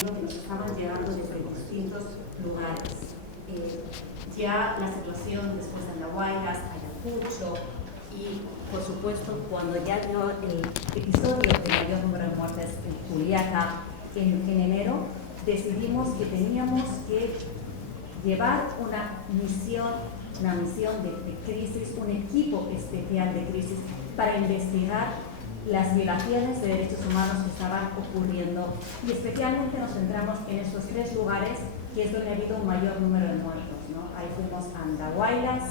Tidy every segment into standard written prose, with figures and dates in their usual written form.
que nos estaban llegando desde distintos lugares. Ya la situación después de Andahuaylas, Ayacucho y, por supuesto, cuando ya dio el episodio de mayor número de muertes en Juliaca en enero, decidimos que teníamos que llevar una misión de crisis, un equipo especial de crisis para investigar las violaciones de derechos humanos que estaban ocurriendo, y especialmente nos centramos en estos 3 lugares que es donde ha habido un mayor número de muertos, ¿no? Ahí fuimos a Andahuaylas,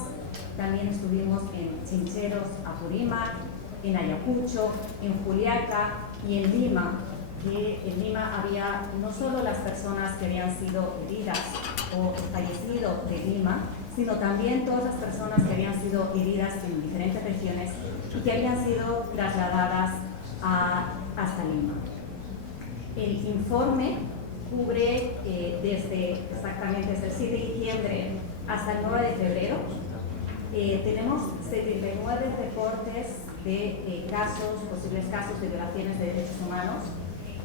también estuvimos en Chincheros, Apurímac, en Ayacucho, en Juliaca y en Lima, que en Lima había no solo las personas que habían sido heridas o fallecido de Lima, sino también todas las personas que habían sido heridas en diferentes regiones y que habían sido trasladadas hasta Lima. El informe cubre exactamente desde el 7 de diciembre hasta el 9 de febrero. Tenemos 79 reportes de posibles casos de violaciones de derechos humanos.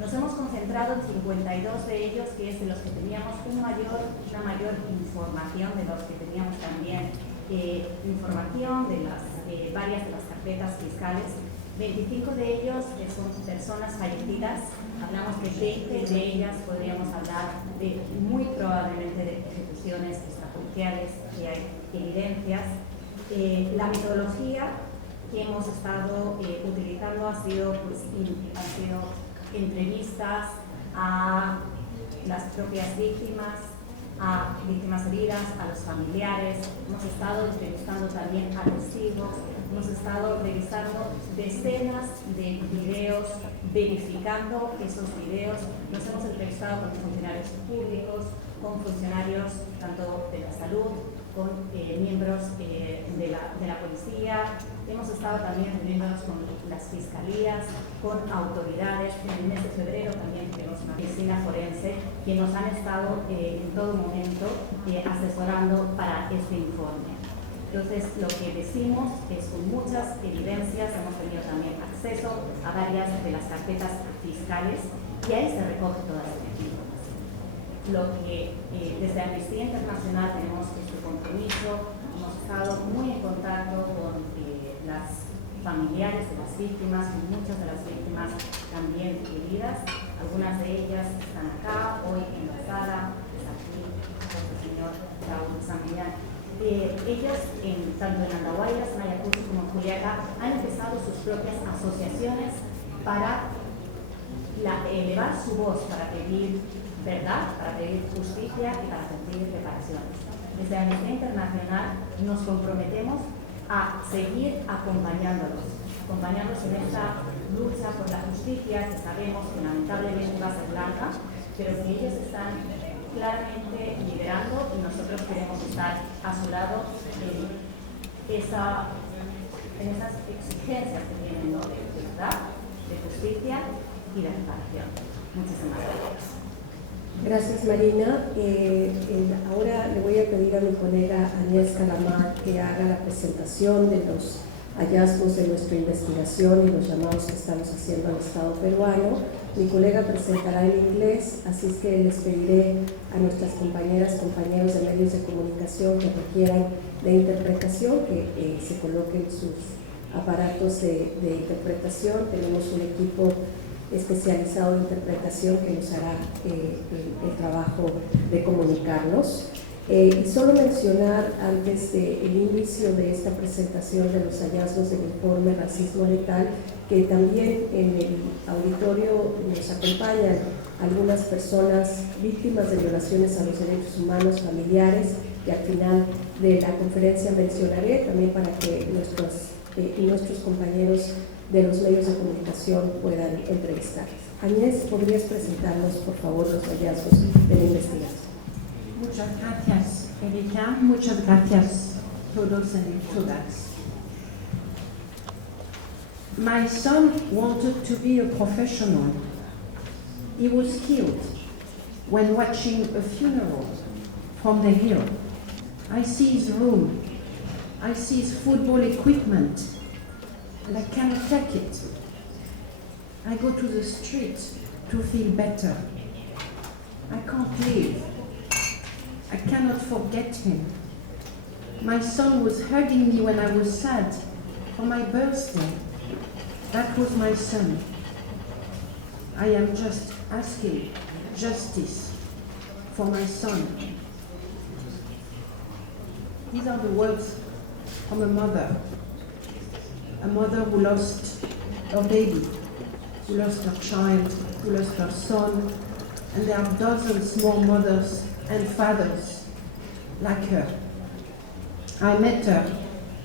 Nos hemos concentrado en 52 de ellos, que es de los que teníamos una mayor información, de los que teníamos también información de varias de las carpetas fiscales. 25 de ellos son personas fallecidas. Hablamos que 20 de ellas podríamos hablar de muy probablemente de ejecuciones extrajudiciales, que hay evidencias. La metodología que hemos estado utilizando han sido entrevistas a las propias víctimas, a víctimas heridas, a los familiares. Hemos estado entrevistando también a testigos, hemos estado revisando decenas de videos, verificando esos videos. Nos hemos entrevistado con funcionarios públicos, con funcionarios tanto de la salud, con miembros de la policía. Hemos estado también reuniéndonos con las fiscalías, con autoridades. En el mes de febrero también tenemos una oficina forense que nos han estado en todo momento asesorando para este informe. Entonces, lo que decimos es con muchas evidencias, hemos tenido también acceso a varias de las carpetas fiscales y ahí se recoge toda esta información. Lo que desde Amnistía Internacional tenemos este compromiso, hemos estado muy en contacto con las familiares de las víctimas, con muchas de las víctimas también heridas. Algunas de ellas están acá hoy en la sala, está aquí el señor Raul Samillán. Ellas, tanto en Andahuaylas, en Ayacucho como en Juliaca, han empezado sus propias asociaciones para elevar su voz, para pedir verdad, para pedir justicia y para pedir reparaciones. Desde Amnistía Internacional nos comprometemos a seguir acompañándolos en esta lucha por la justicia, que sabemos que lamentablemente va a ser larga, pero que ellos están claramente liderando y nosotros queremos estar a su lado en esas exigencias que tienen, ¿no? De verdad, de justicia y de reparación. Muchísimas gracias. Gracias, Marina. Ahora le voy a pedir a mi colega Agnes Callamard que haga la presentación de los hallazgos de nuestra investigación y los llamados que estamos haciendo al Estado peruano. Mi colega presentará en inglés, así es que les pediré a nuestras compañeros de medios de comunicación que requieran de interpretación que se coloquen sus aparatos de interpretación. Tenemos un equipo especializado de interpretación que nos hará el trabajo de comunicarnos. Y solo mencionar antes del inicio de esta presentación de los hallazgos del informe Racismo Letal, que también en el auditorio nos acompañan algunas personas víctimas de violaciones a los derechos humanos, familiares, que al final de la conferencia mencionaré también para que nuestros compañeros de los medios de comunicación puedan entrevistar. Agnès, ¿podrías presentarnos, por favor, los hallazgos de la investigación? Muchas gracias, Erika. Muchas gracias a todos y todas. My son wanted to be a professional. He was killed when watching a funeral from the hill. I see his room. I see his football equipment. And I cannot take it. I go to the street to feel better. I can't live. I cannot forget him. My son was hugging me when I was sad for my birthday. That was my son. I am just asking justice for my son. These are the words from a mother who lost her baby, who lost her child, who lost her son, and there are dozens more mothers and fathers like her. I met her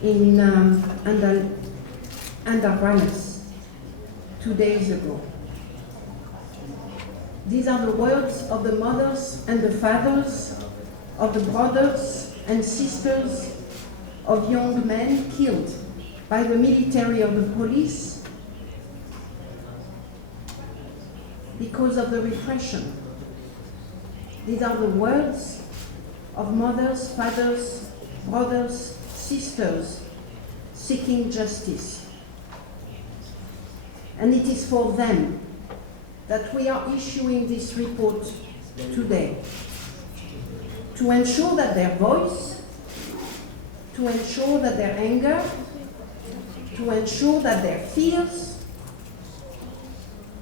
in Andahuaylas 2 days ago. These are the words of the mothers and the fathers, of the brothers and sisters of young men killed by the military or the police because of the repression. These are the words of mothers, fathers, brothers, sisters seeking justice. And it is for them that we are issuing this report today, to ensure that their voice, to ensure that their anger, to ensure that their fears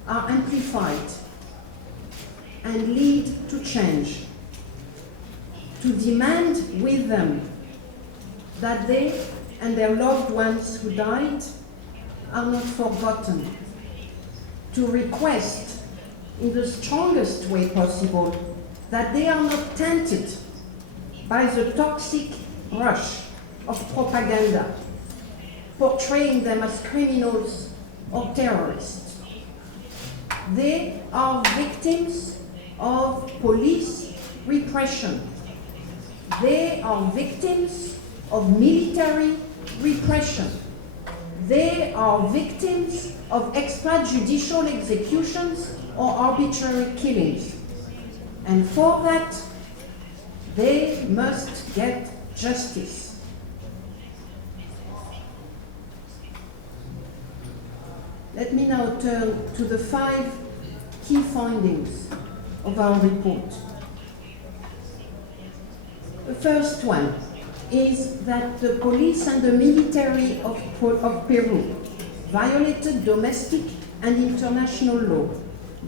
are amplified and lead to change, to demand with them that they and their loved ones who died are not forgotten, to request in the strongest way possible that they are not tainted by the toxic rush of propaganda portraying them as criminals or terrorists. They are victims of police repression. They are victims of military repression. They are victims of extrajudicial executions or arbitrary killings. And for that, they must get justice. Let me now turn to the 5 key findings of our report. The first one is that the police and the military of Peru violated domestic and international law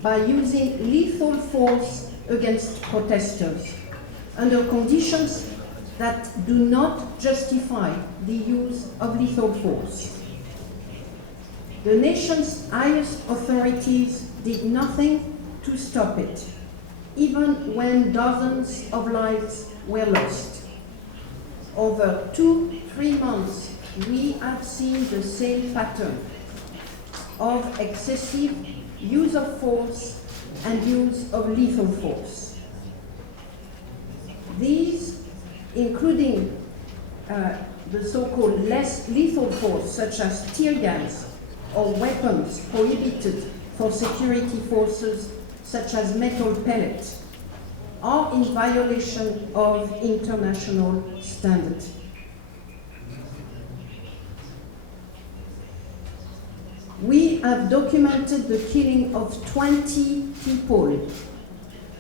by using lethal force against protesters under conditions that do not justify the use of lethal force. The nation's highest authorities did nothing to stop it, even when dozens of lives were lost. Over 2-3 months, we have seen the same pattern of excessive use of force and use of lethal force. These, including the so-called less lethal force, such as tear gas or weapons prohibited for security forces, such as metal pellets, are in violation of international standards. We have documented the killing of 20 people,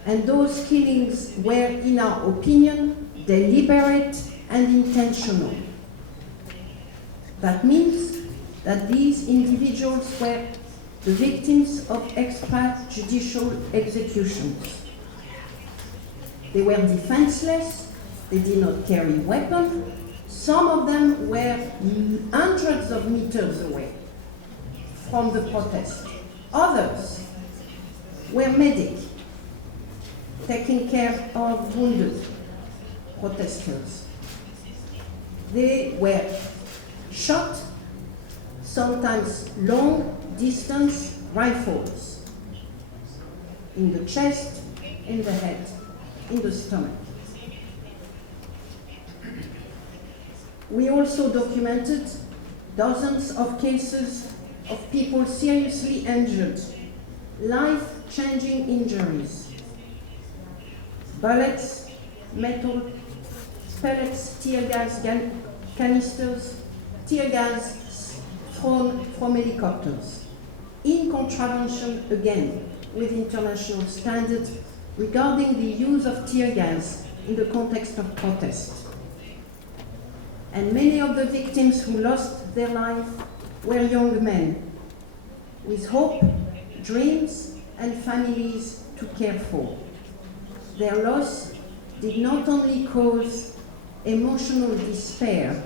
and those killings were, in our opinion, deliberate and intentional. That means that these individuals were the victims of extrajudicial executions. They were defenseless, they did not carry weapons. Some of them were hundreds of meters away from the protest. Others were medics, taking care of wounded protesters. They were shot, sometimes long-distance rifles, in the chest, in the head, in the stomach. We also documented dozens of cases of people seriously injured, life-changing injuries. Bullets, metal pellets, tear gas canisters, tear gas thrown from helicopters, in contravention again with international standards regarding the use of tear gas in the context of protest. And many of the victims who lost their life were young men with hope, dreams, and families to care for. Their loss did not only cause emotional despair,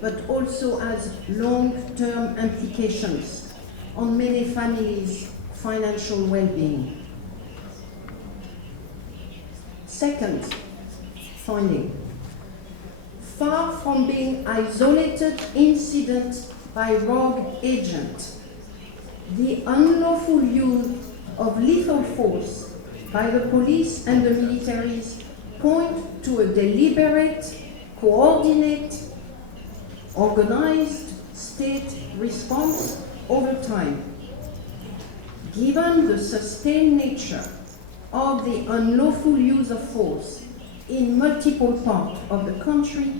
but also has long-term implications on many families' financial well-being. Second finding, far from being isolated incident by rogue agent, the unlawful use of lethal force by the police and the militaries point to a deliberate, coordinate, organized state response over time. Given the sustained nature of the unlawful use of force in multiple parts of the country,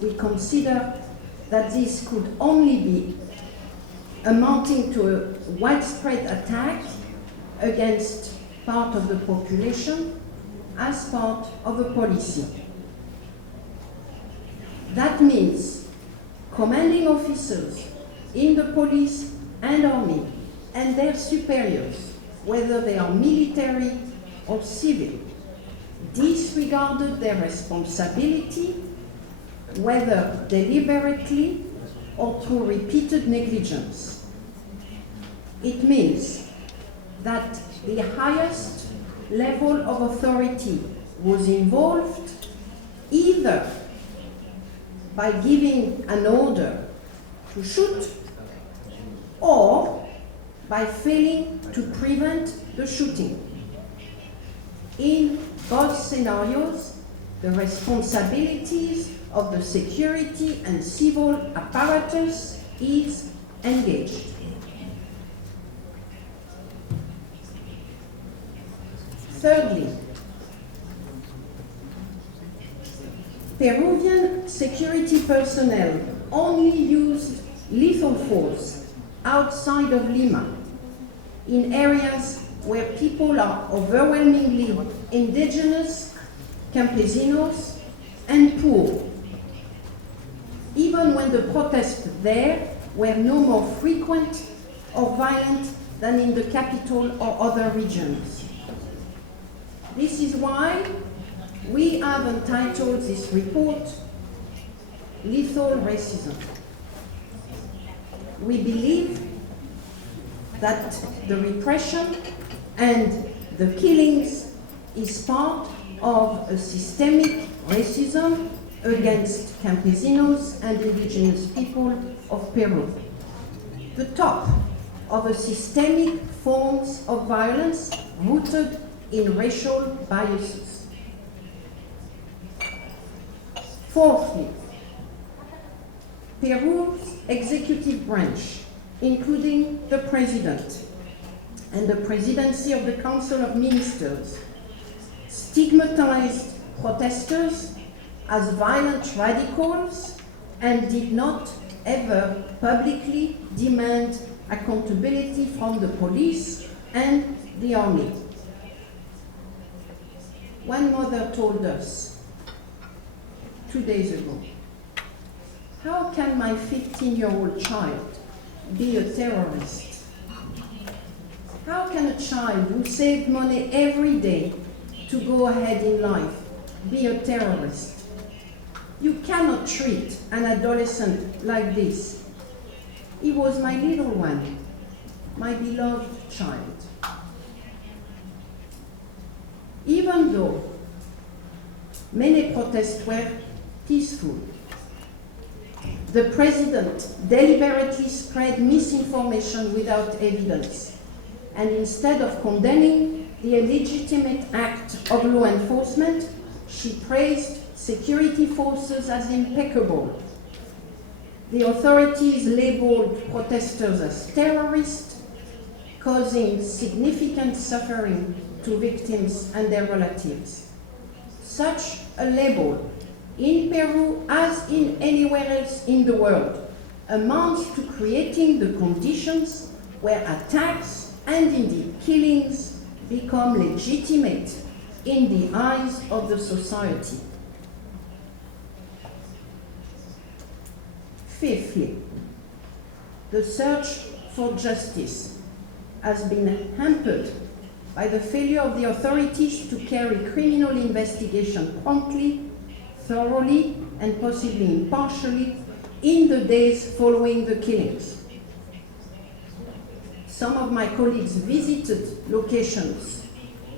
we consider that this could only be amounting to a widespread attack against part of the population as part of a policy. That means commanding officers in the police and army and their superiors, whether they are military or civil, disregarded their responsibility, whether deliberately or through repeated negligence. It means that the highest level of authority was involved either by giving an order to shoot or by failing to prevent the shooting. In both scenarios, the responsibilities of the security and civil apparatus is engaged. Thirdly, Peruvian security personnel only used lethal force outside of Lima, in areas where people are overwhelmingly indigenous, campesinos, and poor, even when the protests there were no more frequent or violent than in the capital or other regions. This is why we have entitled this report, Lethal Racism. We believe that the repression and the killings is part of a systemic racism against campesinos and indigenous people of Peru. The top of a systemic forms of violence rooted in racial biases. Fourthly, Peru's executive branch, including the president and the presidency of the Council of Ministers, stigmatized protesters as violent radicals and did not ever publicly demand accountability from the police and the army. One mother told us 2 days ago, "How can my 15-year-old child be a terrorist? How can a child who saved money every day to go ahead in life be a terrorist? You cannot treat an adolescent like this. He was my little one, my beloved child." Even though many protests were peaceful, the president deliberately spread misinformation without evidence, and instead of condemning the illegitimate act of law enforcement, she praised security forces as impeccable. The authorities labeled protesters as terrorists, causing significant suffering to victims and their relatives. Such a label, in Peru as in anywhere else in the world, amounts to creating the conditions where attacks and indeed killings become legitimate in the eyes of the society. Fifthly, the search for justice has been hampered by the failure of the authorities to carry criminal investigation promptly, thoroughly, and possibly impartially in the days following the killings. Some of my colleagues visited locations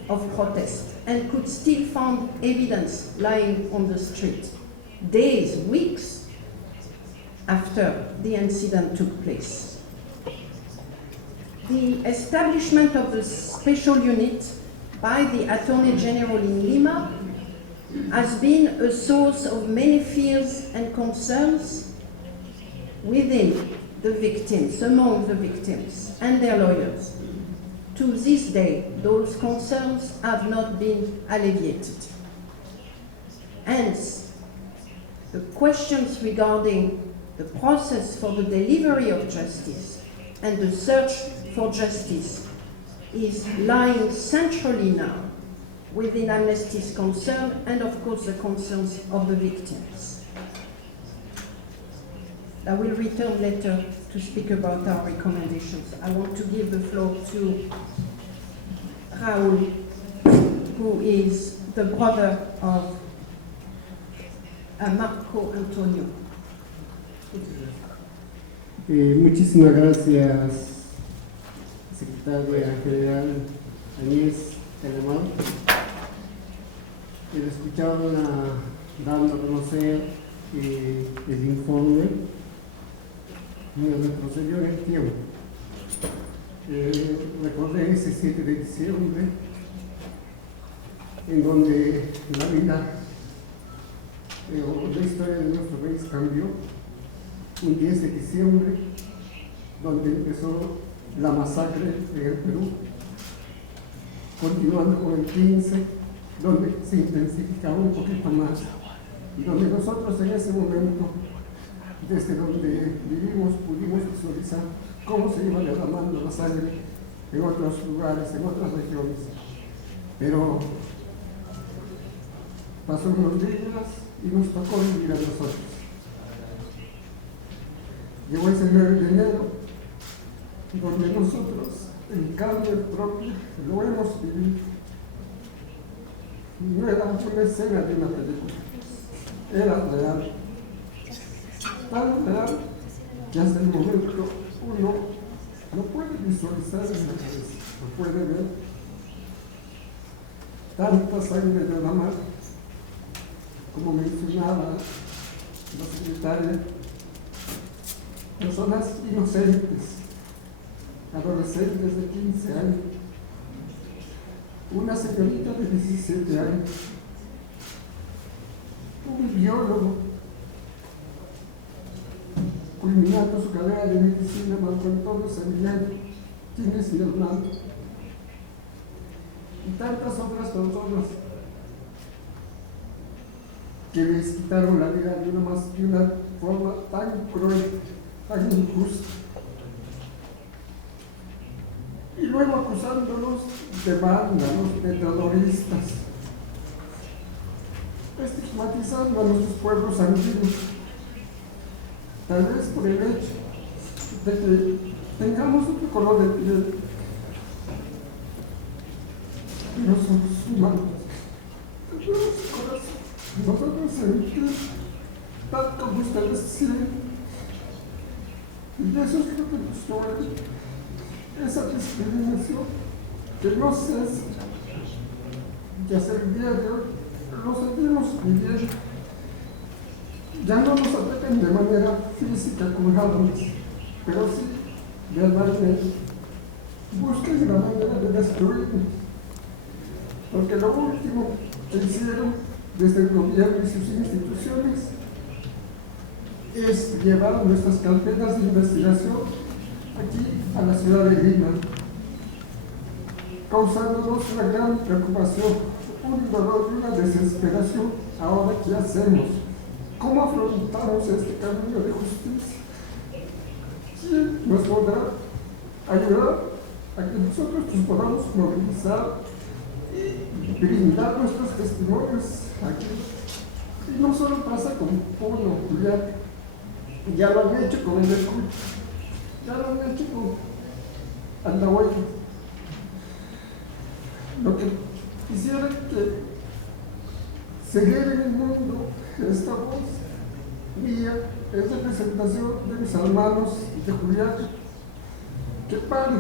of protest and could still find evidence lying on the street, days, weeks after the incident took place. The establishment of the special unit by the Attorney General in Lima has been a source of many fears and concerns within the victims, among the victims and their lawyers. To this day, those concerns have not been alleviated. Hence, the questions regarding the process for the delivery of justice and the search for justice is lying centrally now within Amnesty's concern and of course the concerns of the victims. I will return later to speak about our recommendations. I want to give the floor to Raul, who is the brother of Marco Antonio. Muchísimas gracias, Secretaria General Agnes Callamard. He escuchado dando a conocer el informe. Me retrocedió en el tiempo. Recordé ese 7 de diciembre, en donde la vida la historia de nuestro país cambió. Un 10 de diciembre, donde empezó la masacre en el Perú, continuando con el 15, donde se intensificaba un poquito más, y donde nosotros en ese momento, desde donde vivimos, pudimos visualizar cómo se iba derramando la sangre en otros lugares, en otras regiones. Pero pasó unos días y nos tocó vivir a nosotros. Llegó ese 9 de enero, donde nosotros, en carne propia, lo hemos vivido. No era una escena de una película, era real. Tan real que hasta el momento uno no puede visualizar en la cabeza, no puede ver tanta sangre derramada, como mencionaba la secretaria. Personas inocentes, adolescentes de 15 años, una señorita de 17 años, un biólogo, culminando su carrera de medicina, Raul Samillán, quien es mi hermano, y tantas otras personas que les quitaron la vida de una forma tan cruel, tan injusta, y luego acusándolos de vándalos, de terroristas, estigmatizando a nuestros pueblos andinos, tal vez por el hecho de que tengamos otro color de piel, y no somos humanos, tenemos corazón, nosotros sentimos tal como ustedes sienten. Y eso es lo que nos duele, esa discriminación que no cesa, que hasta el día de hoy lo seguimos viviendo. Ya no nos atacan de manera física con armas, pero sí verbalmente. Buscan la manera de destruirnos, porque lo último que hicieron desde el gobierno y sus instituciones es llevar nuestras carpetas de investigación aquí a la ciudad de Lima, causándonos una gran preocupación, un dolor y una desesperación. Ahora, ¿qué hacemos? ¿Cómo afrontamos este camino de justicia? ¿Quién nos podrá ayudar a que nosotros nos podamos movilizar y brindar nuestros testimonios aquí. Y no solo pasa con Puno, Juliaca, ya lo han hecho con el escudo, ya lo han hecho con Andahuaylas. Lo que quisiera que se lleve en el mundo esta voz mía es representación de mis hermanos de Juliaca, que pare,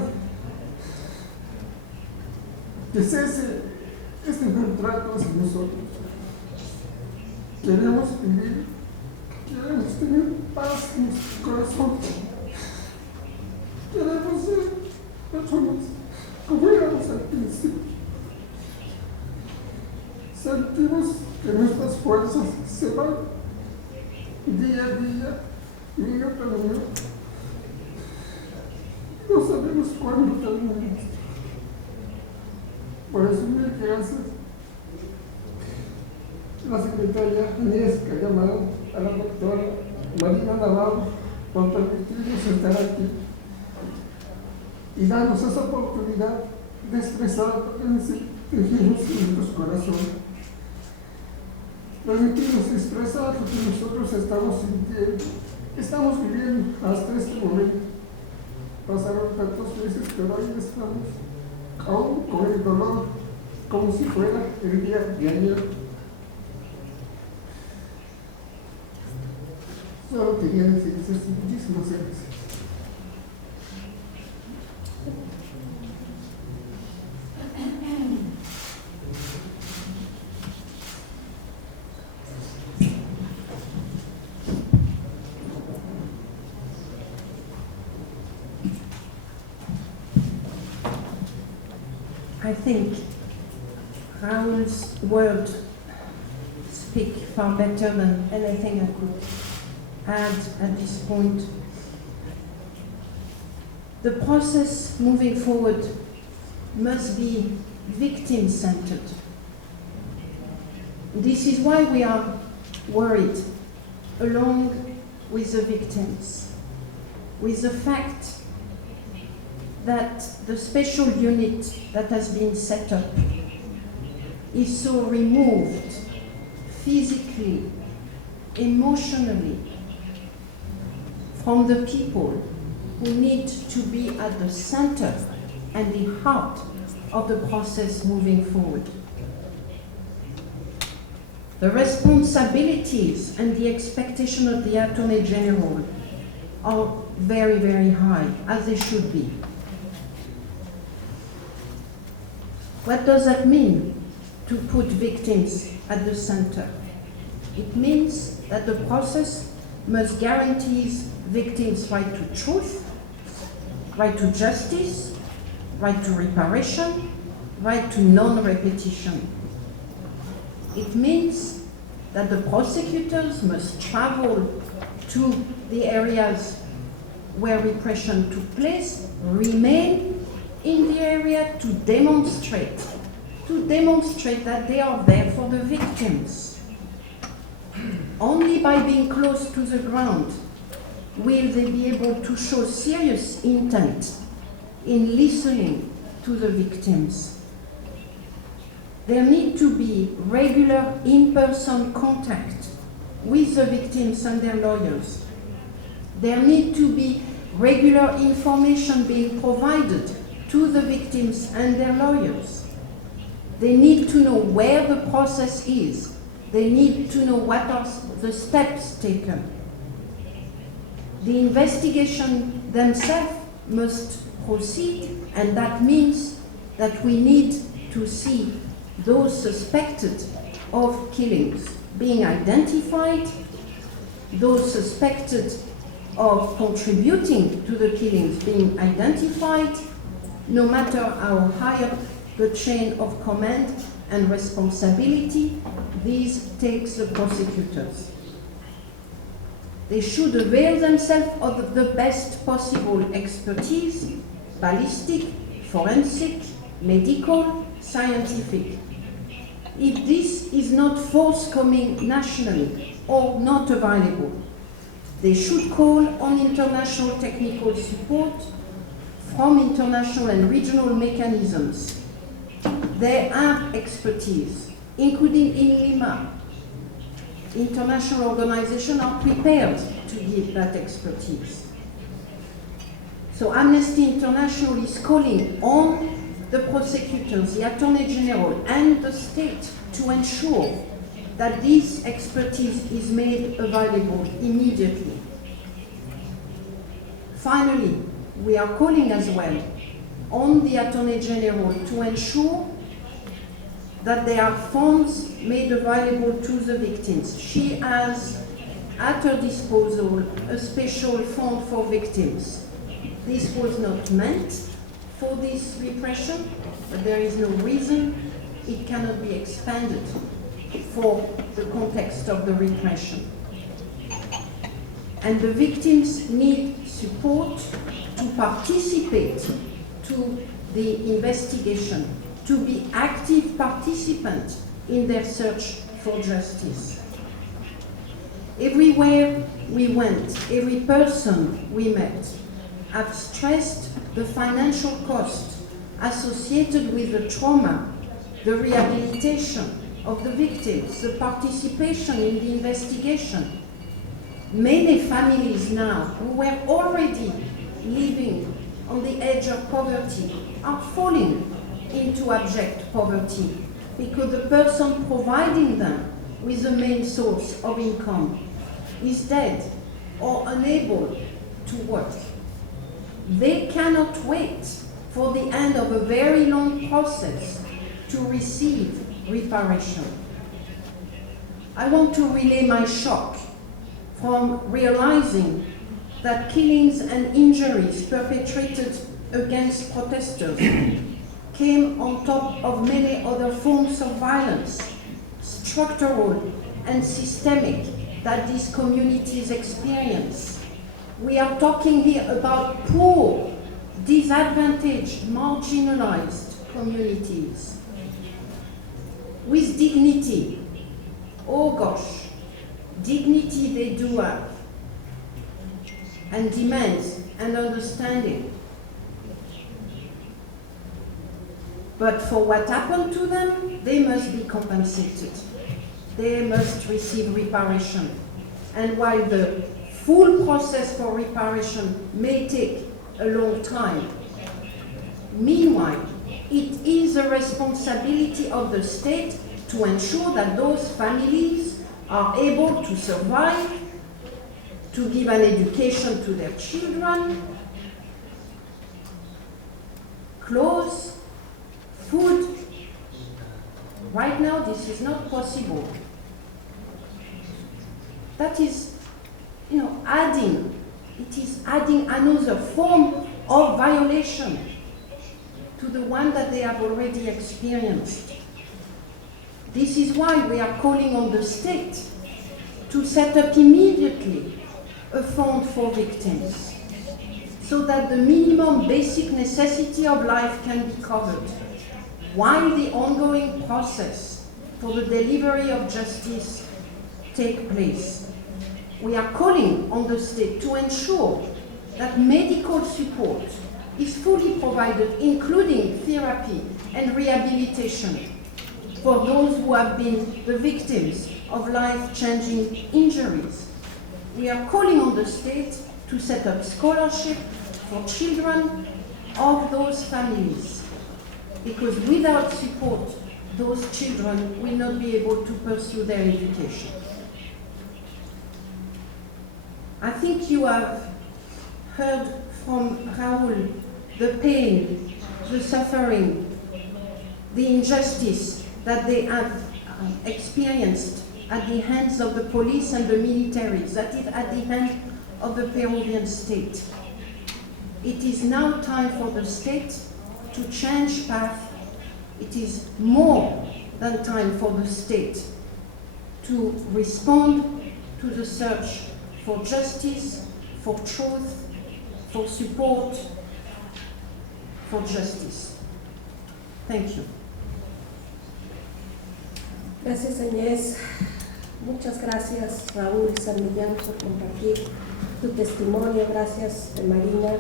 que cese este maltrato hacia nosotros. Queremos vivir, queremos tener paz en nuestro corazón, queremos ser personas como éramos al principio. Sentimos que nuestras fuerzas se van día a día, minuto a minuto. No sabemos cuándo terminará. Por eso, mil gracias a la Secretaria Agnes Callamard, a la doctora Marina Navarro, por permitirnos estar aquí y darnos esa oportunidad de expresar lo que sentimos en nuestros corazones. Permitirnos expresar lo que nosotros estamos sintiendo, estamos viviendo hasta este momento. Pasaron tantos meses, pero ahí estamos, aún con el dolor, como si fuera el día de ayer. Solo quería decirles esto. Muchísimas gracias. I think Raul's words speak far better than anything I could add at this point. The process moving forward must be victim-centered. This is why we are worried, along with the victims, with the fact that the special unit that has been set up is so removed physically, emotionally from the people who need to be at the center and the heart of the process moving forward. The responsibilities and the expectation of the Attorney General are very, very high, as they should be. What does that mean, to put victims at the center? It means that the process must guarantee victims' right to truth, right to justice, right to reparation, right to non-repetition. It means that the prosecutors must travel to the areas where repression took place, remain in the area to demonstrate that they are there for the victims. Only by being close to the ground will they be able to show serious intent in listening to the victims. There need to be regular in-person contact with the victims and their lawyers. There need to be regular information being provided to the victims and their lawyers. They need to know where the process is. They need to know what are the steps taken. The investigation themselves must proceed, and that means that we need to see those suspected of killings being identified, those suspected of contributing to the killings being identified, no matter how high up the chain of command and responsibility. These takes the prosecutors. They should avail themselves of the best possible expertise, ballistic, forensic, medical, scientific. If this is not forthcoming nationally or not available, they should call on international technical support from international and regional mechanisms. They have expertise, including in Lima. International organizations are prepared to give that expertise. So Amnesty International is calling on the prosecutors, the Attorney General, and the state to ensure that this expertise is made available immediately. Finally, we are calling as well on the Attorney General to ensure that there are funds made available to the victims. She has at her disposal a special fund for victims. This was not meant for this repression, but there is no reason it cannot be expanded for the context of the repression. And the victims need support to participate to the investigation, to be active participants in their search for justice. Everywhere we went, every person we met, have stressed the financial cost associated with the trauma, the rehabilitation of the victims, the participation in the investigation. Many families now who were already living on the edge of poverty are falling into abject poverty because the person providing them with the main source of income is dead or unable to work. They cannot wait for the end of a very long process to receive reparation. I want to relay my shock from realizing that killings and injuries perpetrated against protesters came on top of many other forms of violence, structural and systemic, that these communities experience. We are talking here about poor, disadvantaged, marginalized communities with dignity. Oh gosh, dignity they do have, and demands and understanding. But for what happened to them, they must be compensated. They must receive reparation. And while the full process for reparation may take a long time, meanwhile, it is the responsibility of the state to ensure that those families are able to survive, to give an education to their children, clothes, food. Right now, this is not possible. That is, adding another form of violation to the one that they have already experienced. This is why we are calling on the state to set up immediately a fund for victims, so that the minimum basic necessity of life can be covered, while the ongoing process for the delivery of justice take place. We are calling on the state to ensure that medical support is fully provided, including therapy and rehabilitation for those who have been the victims of life-changing injuries. We are calling on the state to set up scholarship for children of those families, because without support, those children will not be able to pursue their education. I think you have heard from Raul the pain, the suffering, the injustice that they have experienced at the hands of the police and the militaries, that is at the hand of the Peruvian state. It is now time for the state to change path. It is more than time for the state to respond to the search for justice, for truth, for support, for justice. Thank you. Gracias, Agnès. Muchas gracias, Raul Samillán, por compartir tu testimonio, gracias Marina.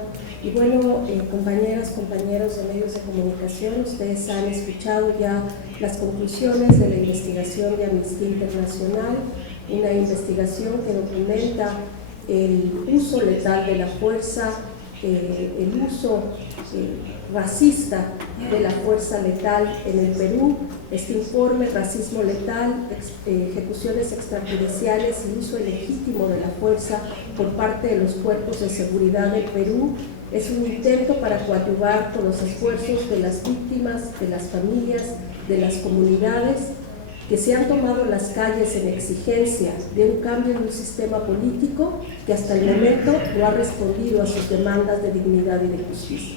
Y bueno, compañeras, compañeros de medios de comunicación, ustedes han escuchado ya las conclusiones de la investigación de Amnistía Internacional, una investigación que documenta el uso letal de la fuerza, el uso racista de la fuerza letal en el Perú. Este informe, Racismo letal, ejecuciones extrajudiciales y uso ilegítimo de la fuerza por parte de los cuerpos de seguridad del Perú, es un intento para coadyuvar con los esfuerzos de las víctimas, de las familias, de las comunidades que se han tomado las calles en exigencia de un cambio en un sistema político que hasta el momento no ha respondido a sus demandas de dignidad y de justicia.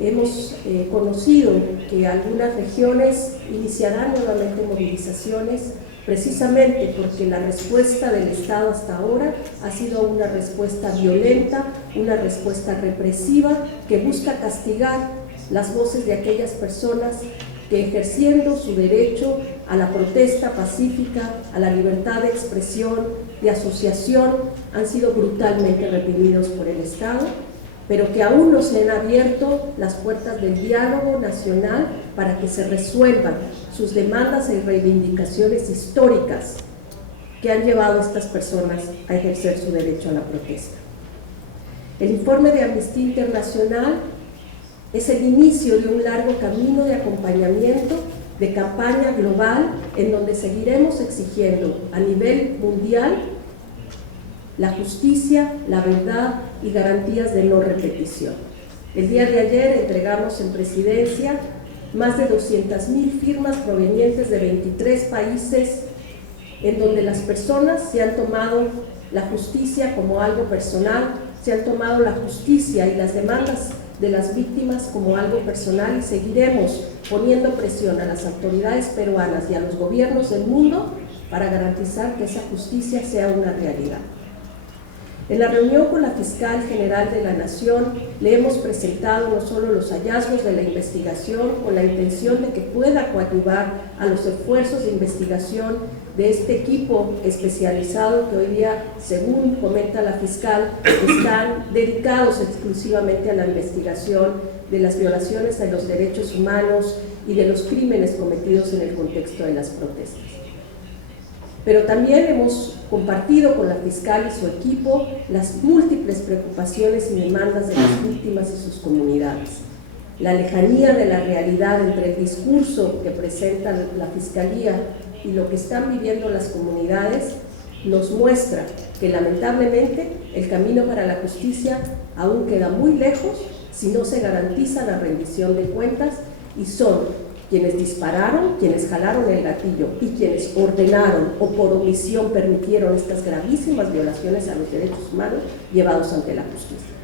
Hemos conocido que algunas regiones iniciarán nuevamente movilizaciones precisamente porque la respuesta del Estado hasta ahora ha sido una respuesta violenta, una respuesta represiva que busca castigar las voces de aquellas personas que, ejerciendo su derecho a la protesta pacífica, a la libertad de expresión, de asociación, han sido brutalmente reprimidos por el Estado, pero que aún no se han abierto las puertas del diálogo nacional para que se resuelvan sus demandas y reivindicaciones históricas que han llevado a estas personas a ejercer su derecho a la protesta. El informe de Amnistía Internacional es el inicio de un largo camino de acompañamiento, de campaña global, en donde seguiremos exigiendo a nivel mundial la justicia, la verdad y garantías de no repetición. El día de ayer entregamos en Presidencia más de 200,000 firmas provenientes de 23 países, en donde las personas se han tomado la justicia como algo personal, se han tomado la justicia y las demandas de las víctimas como algo personal, y seguiremos poniendo presión a las autoridades peruanas y a los gobiernos del mundo para garantizar que esa justicia sea una realidad. En la reunión con la Fiscal General de la Nación le hemos presentado no solo los hallazgos de la investigación con la intención de que pueda coadyuvar a los esfuerzos de investigación de este equipo especializado que hoy día, según comenta la Fiscal, están dedicados exclusivamente a la investigación de las violaciones a los derechos humanos y de los crímenes cometidos en el contexto de las protestas. Pero también hemos compartido con la Fiscal y su equipo las múltiples preocupaciones y demandas de las víctimas y sus comunidades. La lejanía de la realidad entre el discurso que presenta la Fiscalía y lo que están viviendo las comunidades nos muestra que lamentablemente el camino para la justicia aún queda muy lejos si no se garantiza la rendición de cuentas, y son quienes dispararon, quienes jalaron el gatillo y quienes ordenaron o por omisión permitieron estas gravísimas violaciones a los derechos humanos llevados ante la justicia.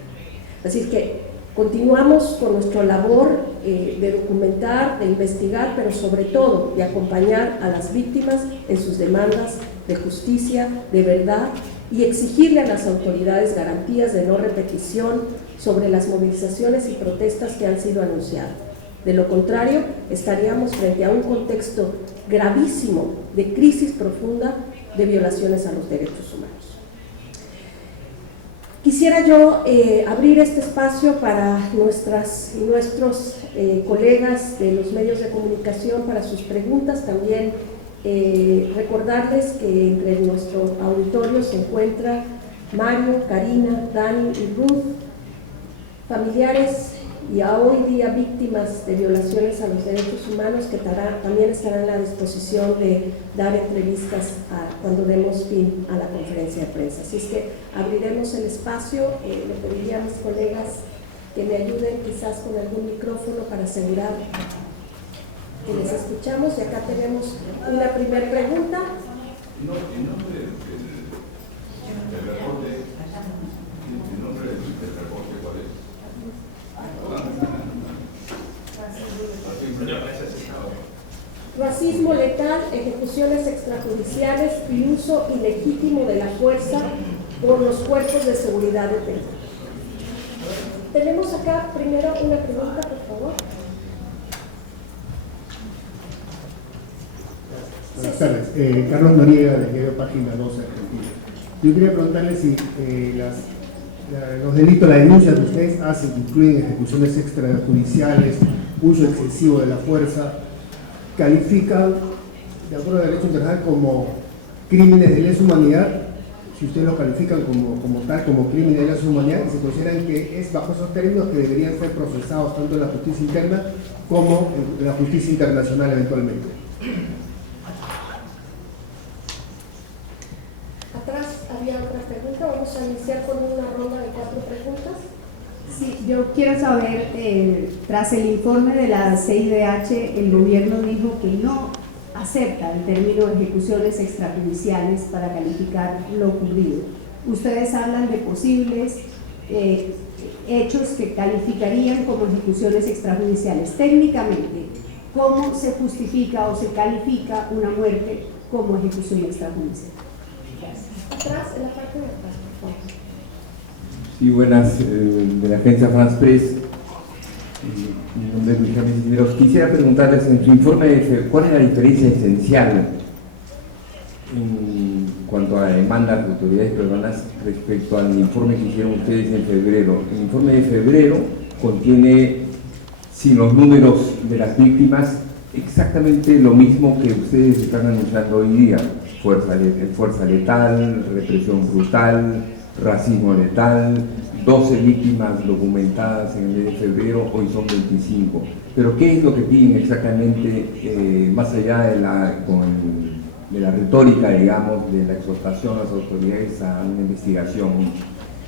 Así que continuamos con nuestra labor de documentar, de investigar, pero sobre todo de acompañar a las víctimas en sus demandas de justicia, de verdad, y exigirle a las autoridades garantías de no repetición sobre las movilizaciones y protestas que han sido anunciadas. De lo contrario, estaríamos frente a un contexto gravísimo de crisis profunda de violaciones a los derechos humanos. Quisiera yo abrir este espacio para nuestros colegas de los medios de comunicación para sus preguntas. También recordarles que entre nuestro auditorio se encuentra Mario, Karina, Dani y Ruth, familiares y a hoy día víctimas de violaciones a los derechos humanos, que también estarán a la disposición de dar entrevistas cuando demos fin a la conferencia de prensa. Así es que abriremos el espacio. Le pediría a mis colegas que me ayuden quizás con algún micrófono para asegurar que les escuchamos. Y acá tenemos una primera pregunta. En nombre del reporte, ¿cuál es? Racismo letal, ejecuciones extrajudiciales y uso ilegítimo de la fuerza por los cuerpos de seguridad de Perú. Tenemos acá primero una pregunta, por favor. Buenas tardes. Carlos Noriega, de Diario Página 12, Argentina. Yo quería preguntarle si los delitos, la denuncia que ustedes hacen, que incluyen ejecuciones extrajudiciales, uso excesivo de la fuerza, califican, de acuerdo al derecho internacional, como crímenes de lesa humanidad, si ustedes los califican como tal, como crímenes de lesa humanidad, y se consideran que es bajo esos términos que deberían ser procesados tanto en la justicia interna como en la justicia internacional eventualmente. Atrás había otra pregunta, vamos a iniciar con una ronda de 4 preguntas. Sí, yo quiero saber, tras el informe de la CIDH, el gobierno dijo que no acepta el término de ejecuciones extrajudiciales para calificar lo ocurrido. Ustedes hablan de posibles hechos que calificarían como ejecuciones extrajudiciales. Técnicamente, ¿cómo se justifica o se califica una muerte como ejecución extrajudicial? Atrás, en la parte de atrás, por favor. Sí, buenas, de la agencia France Press. Mi nombre es Luis Javier Cisneros. Quisiera preguntarles en su informe cuál es la diferencia esencial en cuanto a demandas de autoridades peruanas respecto al informe que hicieron ustedes en febrero. El informe de febrero contiene, sin los números de las víctimas, exactamente lo mismo que ustedes están anunciando hoy día: fuerza letal, represión brutal, racismo letal, 12 víctimas documentadas en el mes de febrero, hoy son 25. Pero ¿qué es lo que piden exactamente, más allá de la retórica, digamos, de la exhortación a las autoridades a una investigación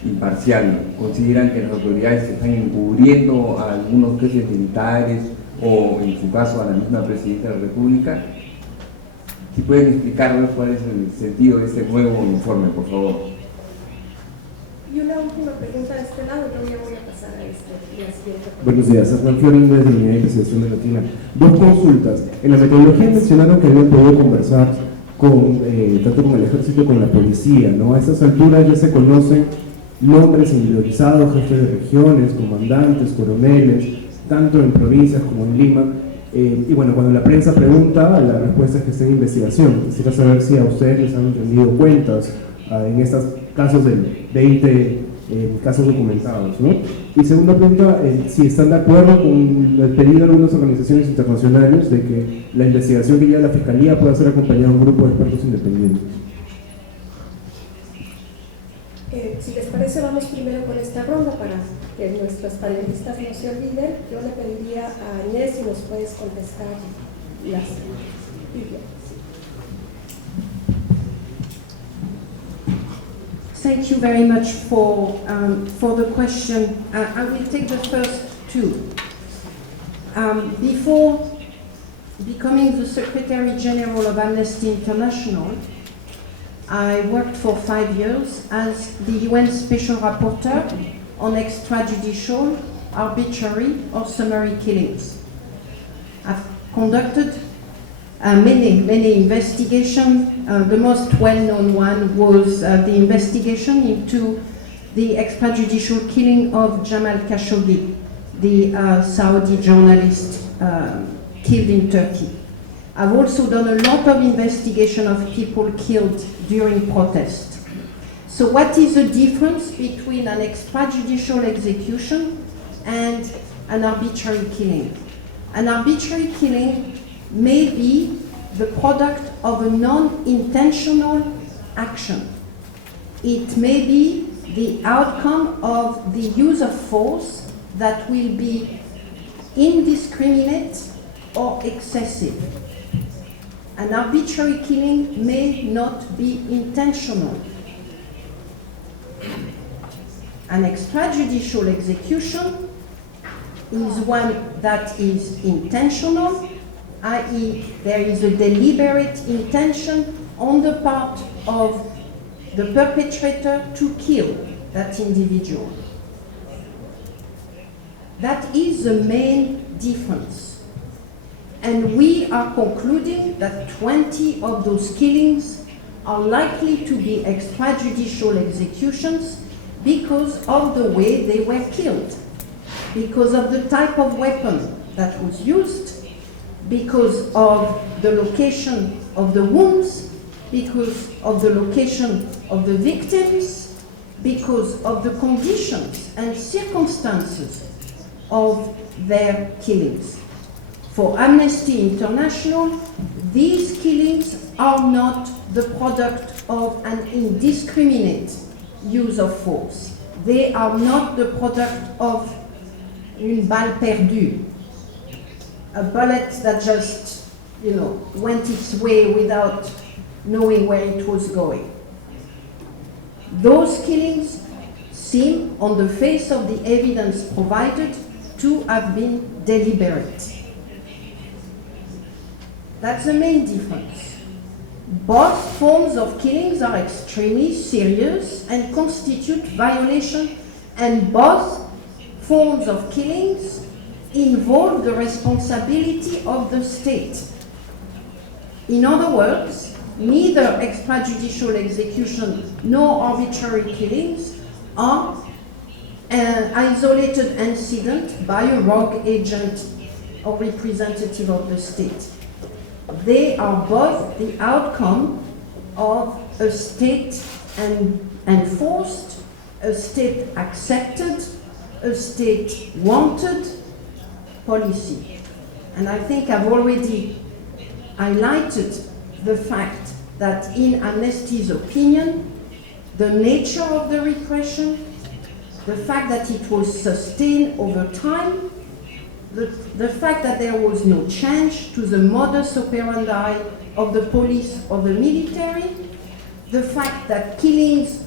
imparcial? ¿Consideran que las autoridades están encubriendo a algunos jefes militares o, en su caso, a la misma Presidenta de la República? Si pueden explicarnos cuál es el sentido de este nuevo informe, por favor. Y una última pregunta de este lado, luego ya voy a pasar a la siguiente. Buenos días, Hernán Florín desde la Unidad de Investigación de Latina. 2 consultas. En la metodología mencionaron que habían podido conversar tanto con el ejército como con la policía, ¿no? A estas alturas ya se conocen nombres individualizados, jefes de regiones, comandantes, coroneles, tanto en provincias como en Lima. Y bueno, cuando la prensa pregunta, la respuesta es que está en investigación. Quisiera saber si a ustedes les han rendido cuentas en estos casos de 20 casos documentados, ¿no? Y segunda pregunta, si están de acuerdo con el pedido de algunas organizaciones internacionales de que la investigación que lleva la Fiscalía pueda ser acompañada de un grupo de expertos independientes. Si les parece, vamos primero con esta ronda para que nuestros panelistas no se olviden. Yo le pediría a Agnès si nos puedes contestar las ideas. Thank you very much for the question. I will take the first 2. Before becoming the Secretary General of Amnesty International, I worked for 5 years as the UN Special Rapporteur on extrajudicial, arbitrary or summary killings. I've conducted many investigations. The most well-known one was the investigation into the extrajudicial killing of Jamal Khashoggi, the Saudi journalist killed in Turkey. I've also done a lot of investigation of people killed during protest. So what is the difference between an extrajudicial execution and an arbitrary killing? An arbitrary killing may be the product of a non-intentional action. It may be the outcome of the use of force that will be indiscriminate or excessive. An arbitrary killing may not be intentional. An extrajudicial execution is one that is intentional, i.e. there is a deliberate intention on the part of the perpetrator to kill that individual. That is the main difference. And we are concluding that 20 of those killings are likely to be extrajudicial executions because of the way they were killed, because of the type of weapon that was used, because of the location of the wounds, because of the location of the victims, because of the conditions and circumstances of their killings. For Amnesty International, these killings are not the product of an indiscriminate use of force. They are not the product of une balle perdue, a bullet that just, went its way without knowing where it was going. Those killings seem, on the face of the evidence provided, to have been deliberate. That's the main difference. Both forms of killings are extremely serious and constitute violation, and both forms of killings involve the responsibility of the state. In other words, neither extrajudicial execution nor arbitrary killings are an isolated incident by a rogue agent or representative of the state. They are both the outcome of a state enforced, a state accepted, a state wanted policy. And I think I've already highlighted the fact that in Amnesty's opinion, the nature of the repression, the fact that it was sustained over time, the fact that there was no change to the modus operandi of the police or the military, the fact that killings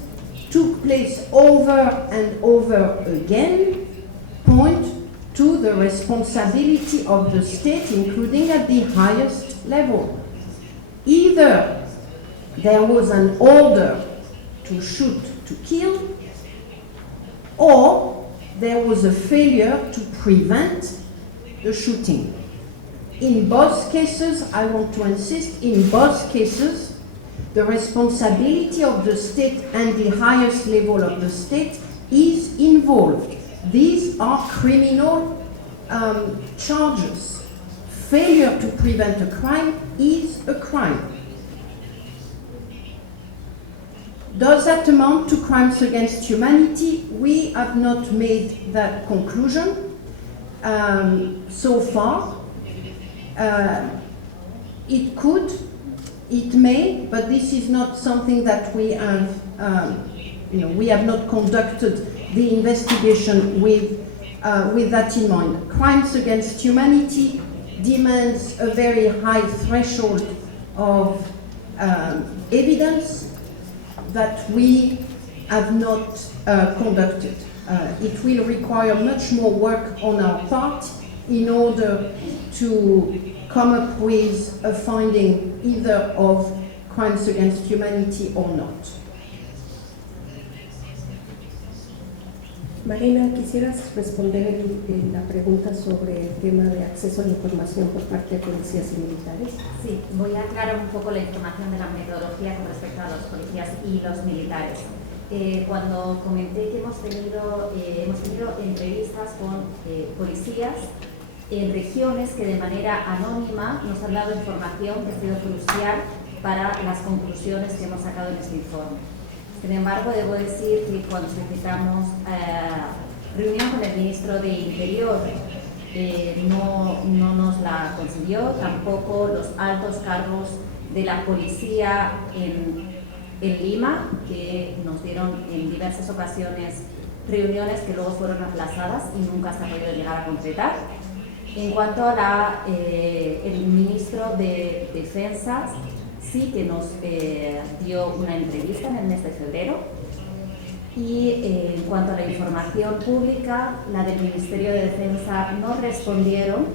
took place over and over again, point to the responsibility of the state, including at the highest level. Either there was an order to shoot to kill, or there was a failure to prevent the shooting. In both cases, I want to insist, in both cases, the responsibility of the state and the highest level of the state is involved. These are criminal charges. Failure to prevent a crime is a crime. Does that amount to crimes against humanity? We have not made that conclusion so far. It could, it may, but this is not something that we have, we have not conducted the investigation with that in mind. Crimes against humanity demands a very high threshold of evidence that we have not conducted. It will require much more work on our part in order to come up with a finding either of crimes against humanity or not. Marina, ¿quisieras responder la pregunta sobre el tema de acceso a la información por parte de policías y militares? Sí, voy a aclarar un poco la información de la metodología con respecto a los policías y los militares. Cuando comenté que hemos tenido entrevistas con policías en regiones que de manera anónima nos han dado información que ha sido crucial para las conclusiones que hemos sacado en este informe. Sin embargo, debo decir que cuando solicitamos reunión con el ministro de Interior, no nos la concedió, tampoco los altos cargos de la policía en Lima, que nos dieron en diversas ocasiones reuniones que luego fueron aplazadas y nunca se ha podido llegar a concretar. En cuanto a el ministro de Defensa, sí que nos dio una entrevista en el mes de febrero, y en cuanto a la información pública, la del Ministerio de Defensa no respondieron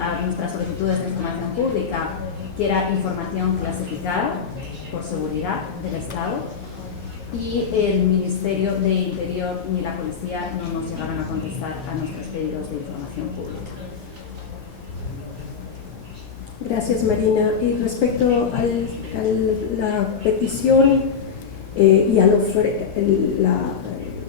a nuestras solicitudes de información pública, que era información clasificada por seguridad del Estado, y el Ministerio de Interior ni la policía no nos llegaron a contestar a nuestros pedidos de información pública. Gracias, Marina. Y respecto a la petición y a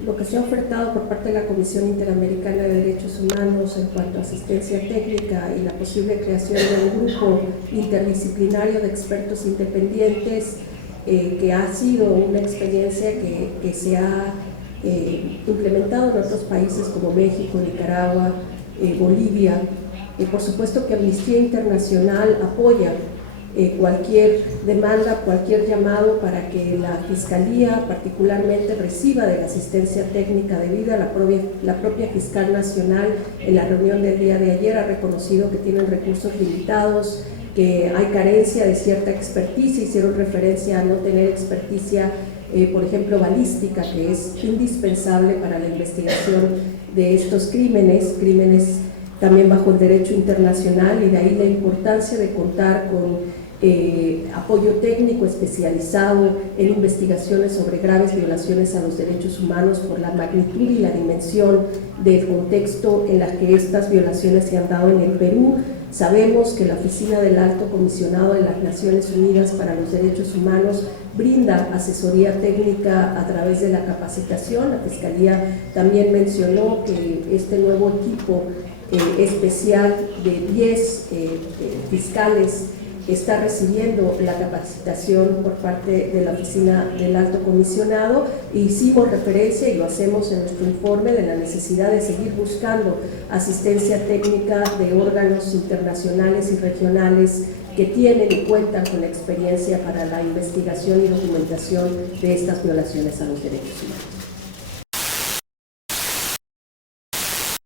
lo que se ha ofertado por parte de la Comisión Interamericana de Derechos Humanos en cuanto a asistencia técnica y la posible creación de un grupo interdisciplinario de expertos independientes, que ha sido una experiencia que se ha implementado en otros países como México, Nicaragua, Bolivia. Por supuesto que Amnistía Internacional apoya cualquier demanda, cualquier llamado para que la Fiscalía particularmente reciba de la asistencia técnica debida. La propia Fiscal Nacional en la reunión del día de ayer ha reconocido que tienen recursos limitados, que hay carencia de cierta experticia, hicieron referencia a no tener experticia, por ejemplo, balística, que es indispensable para la investigación de estos crímenes también bajo el derecho internacional, y de ahí la importancia de contar con apoyo técnico especializado en investigaciones sobre graves violaciones a los derechos humanos por la magnitud y la dimensión del contexto en la que estas violaciones se han dado en el Perú. Sabemos que la Oficina del Alto Comisionado de las Naciones Unidas para los Derechos Humanos brinda asesoría técnica a través de la capacitación. La Fiscalía también mencionó que este nuevo equipo especial de 10 fiscales está recibiendo la capacitación por parte de la Oficina del Alto Comisionado. Hicimos referencia, y lo hacemos en nuestro informe, de la necesidad de seguir buscando asistencia técnica de órganos internacionales y regionales que tienen y cuentan con la experiencia para la investigación y documentación de estas violaciones a los derechos humanos.